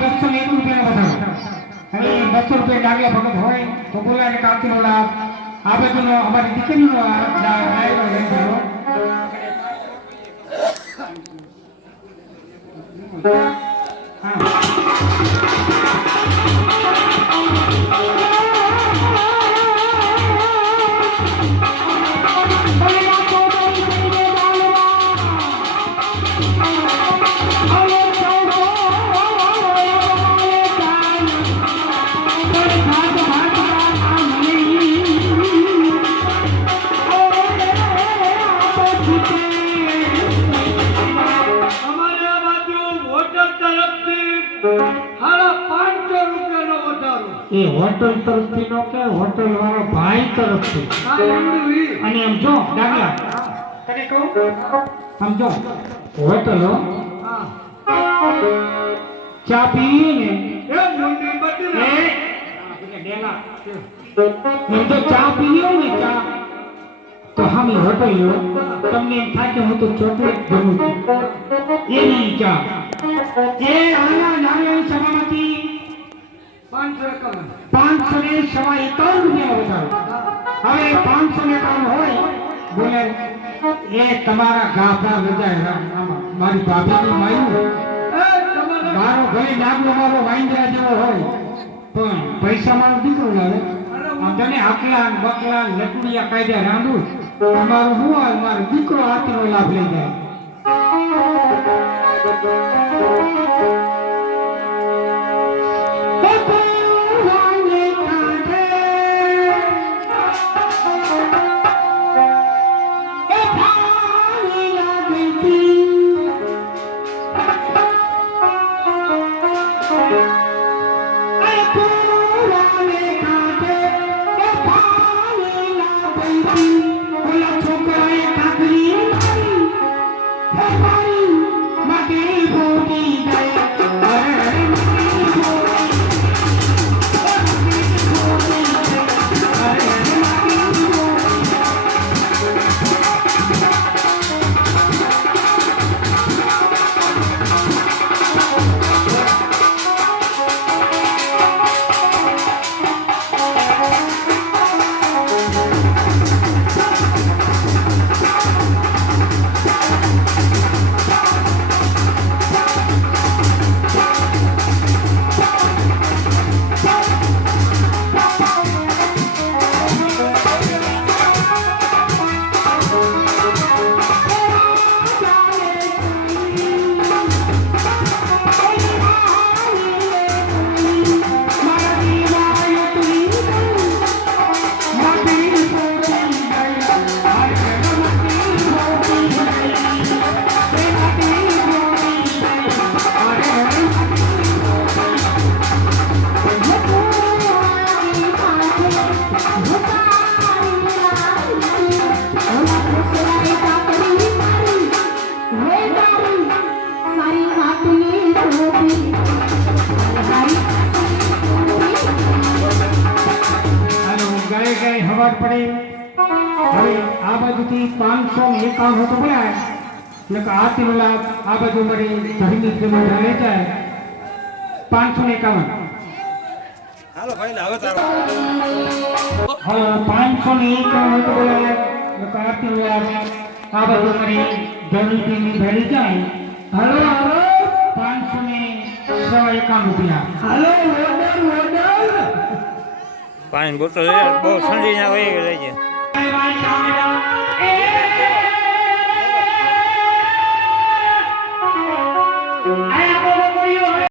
₹201 વધારો અને ₹200 ડાગલા ભગત હોય તો બોલાય કે આરતીનો લાભ આ બધું અમારી દીકરીનો ડાયરો લઈ ગયો એ હોટલ તરફથી નો કે હોટલ વાળો ભાઈ તરફથી અને એમ જો ડાગલા તને કહું આમ જો હોટલ ચા પીને એમ તો ચા પીયો ને ચા તો હમી હોટલ લો તમને એમ થાય કે હું તો ચોકલેટ ભરું છું એ નહીં ચા એ આના નારાયણ સભામાંથી 551 વધારો હવે 551 હોય બોલે એ તમારા ગાભા લજાય મારી ભાભીની માયું મારો ઘરે ડાગલો મારો વાંદરા જેવો હોય પણ પૈસા મારો દીકરો લાવે આમ તને આકલા બકલા લકડિયા કાયદા રાંધું તમારું શું હોય મારો દીકરો આરતીનો લાભ લઈ જાય ખબર પડે હવે આ બાજુથી 551 હતો બોલાય એટલે કે આરતીનો લાભ આ બાજુ મળી ધર્મિક જમીન લઈ જાય 551 હાલો ભાઈ હવે તારો હા 551 હતો બોલાય એટલે આરતીનો લાભ આ બાજુ મળી ધર્મિક જમીન ભરી જાય હાલો હાલો 551 રૂપિયા હાલો ઓર્ડર પાણી બોતલ બહુ ઠંડી ના હોય લઈ જાય